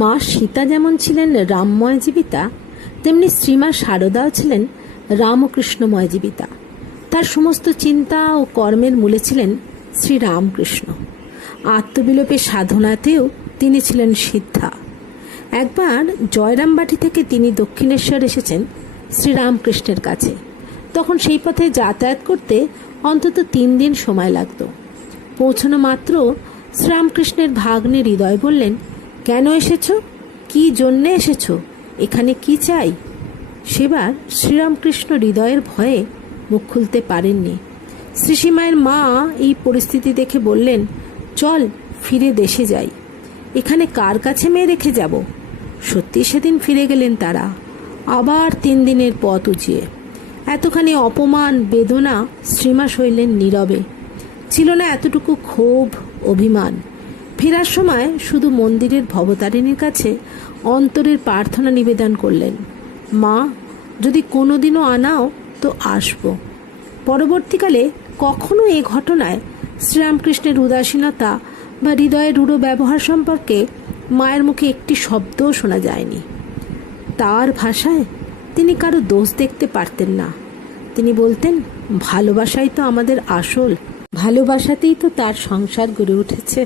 মা সীতা যেমন ছিলেন রামময় জীবিতা, তেমনি শ্রীমা শারদাও ছিলেন রামকৃষ্ণময় জীবিতা। তার সমস্ত চিন্তা ও কর্মের মূলে ছিলেন শ্রীরামকৃষ্ণ। আত্মবিলোপের সাধনাতেও তিনি ছিলেন সিদ্ধা। একবার জয়রামবাটি থেকে তিনি দক্ষিণেশ্বর এসেছেন শ্রীরামকৃষ্ণের কাছে। তখন সেই পথে যাতায়াত করতে অন্তত 3 দিন সময় লাগত। পৌঁছানো মাত্র শ্রীরামকৃষ্ণের ভাগ্নে হৃদয় বললেন, কেন এসেছ? কি জন্যে এসেছ? এখানে কি চাই? সেবার শ্রীরামকৃষ্ণ হৃদয়ের ভয়ে মুখ খুলতে পারেননি। শ্রীসীমায়ের মা এই পরিস্থিতি দেখে বললেন, চল ফিরে দেশে যাই। এখানে কার কাছে মেয়ে রেখে যাব? সত্যি সেদিন ফিরে গেলেন তারা, আবার 3 দিনের পথ উঁচিয়ে। এতখানি অপমান বেদনা শ্রীমা সইলেন নীরবে। ছিল না এতটুকু ক্ষোভ, অভিমান। ফেরার সময় শুধু মন্দিরের ভবতারিণীর কাছে অন্তরের প্রার্থনা নিবেদন করলেন, মা, যদি কোনোদিনও আনাও তো আসব। পরবর্তীকালে কখনো এ ঘটনায় শ্রীরামকৃষ্ণের উদাসীনতা বা হৃদয়ের রূঢ় ব্যবহার সম্পর্কে মায়ের মুখে একটি শব্দও শোনা যায়নি। তার ভাষায় তিনি কারো দোষ দেখতে পারতেন না। তিনি বলতেন, ভালোবাসাই তো আমাদের আসল, ভালোবাসাতেই তো তার সংসার গড়ে উঠেছে।